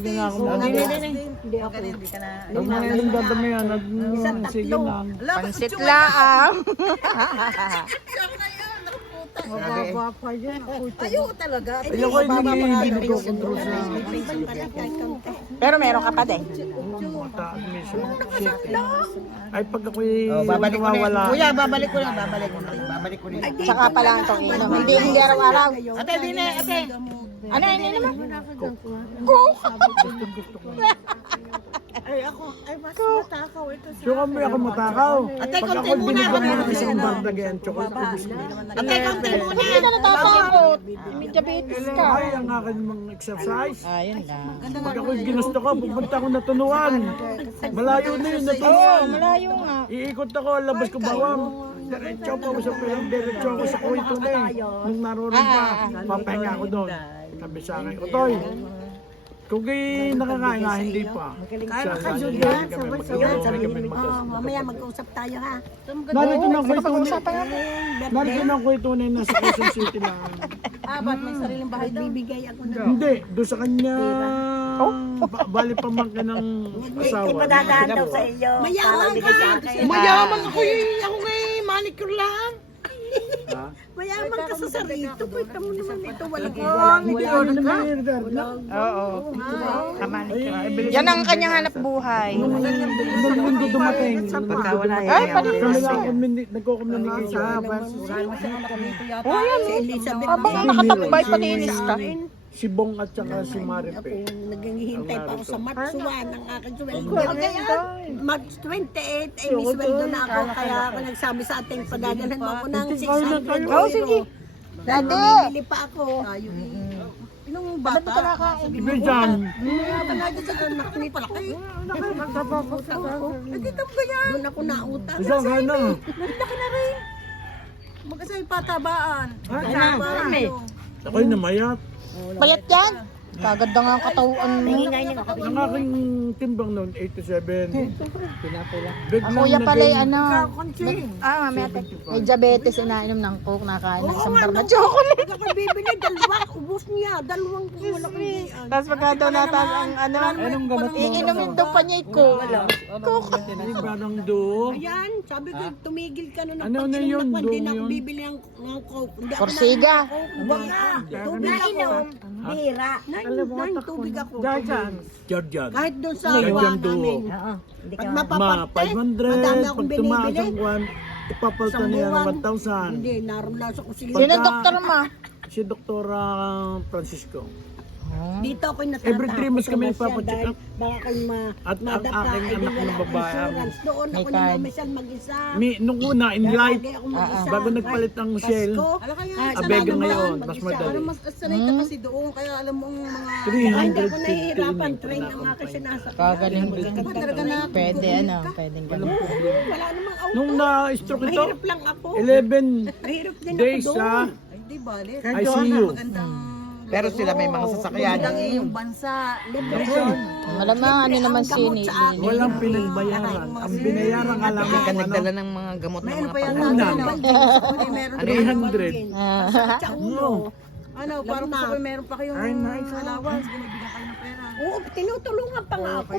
Hindi na ako Hindi ako. Hindi ka na. Huwag mo na yung dadamihan at sige lang. Pansit laang. Mababa pa yan. Ayaw talaga. Ayoko hindi nagkokontrol sa Pero meron ka pa din. mataas mission. Ay pag ako'y Babalik ko na. nawawala. Kuya, babalik ko na. Babalik ko na. Saka pala ang itong inom. Hindi araw-araw. Ate, di na, ate. Ano yun naman? Ay, ako, ay, mas matakaw ito sa... So kami ako matakaw. Ate, Pag konti ako'y muna. binigyan mo ng isang bardagayan, chocolate ko biskuit. Ate, konti muna. Hindi ka natatakot. May diabetes ka. Ay, ang aking mga exercise. Ayun lang. Pag ako'y ginusto ko, pupunta ako na tunuan. Malayo na yun, Oo, natunuan. malayo nga. Iikot ako, labas ko bawang. Diretso ako sa pilang, diretso ako sa kuwito na eh. Nung naroon pa, papahinga ako doon. Sabi sa akin, Otoy, kung kayo nakakain nga, hindi pa. Kaya ka, Hindi Julia, kami mamaya mag-usap tayo, ha? Narito na ako Pag-uusapan tunay. natin. Narito na ako tunay na sa Quezon City lang. Ba't may sariling bahay daw? Bibigay ako na. Hindi, doon sa kanya, bali pamangkin ng asawa. Ipadadaan daw sa iyo. Mayaman ka! Mayaman ako eh! Ako nga eh! Manicure lang! Ha? Mayaman ka sa sarito. Pwede mo naman ito. Walang Hindi, ano naman yun, Dad? Oo. Ay, Yan ang kanyang hanap buhay. nung mundo dumating, Pagka wala yan. ay, nagko-communicate sa Oh, yan. Si Elizabeth. Habang nakatambay, paninis ka. si Bong at saka si Maripe. Naghihintay pa ako sa March 1 ng aking sweldo. March 28 ay may sweldo na ako. Kaya ako nagsabi sa ating padadalan mo ako ng 600 Oh, sige. Dahil Dati. mamimili pa ako. Nung Ba't bata. ka nakain? Ibisan, Panagod sa anak ni palaki. Doon ako nautang. isang ka na. Laki na rin. Mag-asay patabaan. Ako'y namayat. Payat yan. Kaganda nga ang katawan mo. Ang aking timbang noon, 87. Ang kuya pala ano. Mamaya te. May diabetes, inainom ng coke, nakain ng isang bar na chocolate. Bibili, dalawang ubos niya. Dalawang malaki. Tapos pagka daw natas ang ano, iinumin daw pa niya yung coke. Coke. Ay, parang do. Ayan, sabi ko, tumigil ka na ng Ano na yun, pag-inom. Hindi na do ako yun? bibili ng coke. Hindi ako Korsiga. Huwag na. Tubig ako. Bira. Nine, tubig ako. Jarjan. Kahit doon sa Jarjan iwa do. namin. Pag Ma, mapaparte, 500. madami akong Pag tumaas binibili. ang kwan, ipapalta niya ng 1,000. Hindi, naroon lang sa kusina. Sino doktor mo? Si Doktora Francisco. Dito ako'y natatakot. Every 3 months kami sa nagpapacheck dahil up. Baka kayong At ang aking anak na babae, Doon May ako card. namamisyal mag-isa. Nung una, in life, Lagi ako mag-isa. bago nagpalit ng Shell, Abega ngayon, mas madali. sanay ka kasi doon, kaya alam mo ang mga... 350 Hindi ako nahihirapan, init train na ang ako. aking sinasakyan. Kagaling. Talaga na. Pwede ano, pwedeng ganun. Wala namang auto. Nung na-stroke ito, Mahirap lang ako. 11 Mahirap din days ako doon. sa Hindi bale. ICU. Pero sila may mga sasakyan. Yung bansa. Malamang ano naman sini. Walang pinagbayaran. Ang binayaran ka lang Ka ng nagdala ng mga gamot ng mga Una, Meron 300. sa ulo. Ano, parang gusto ko meron pa kayong allowance, binibigyan kayo ng pera. Oo, tinutulungan pa nga ako.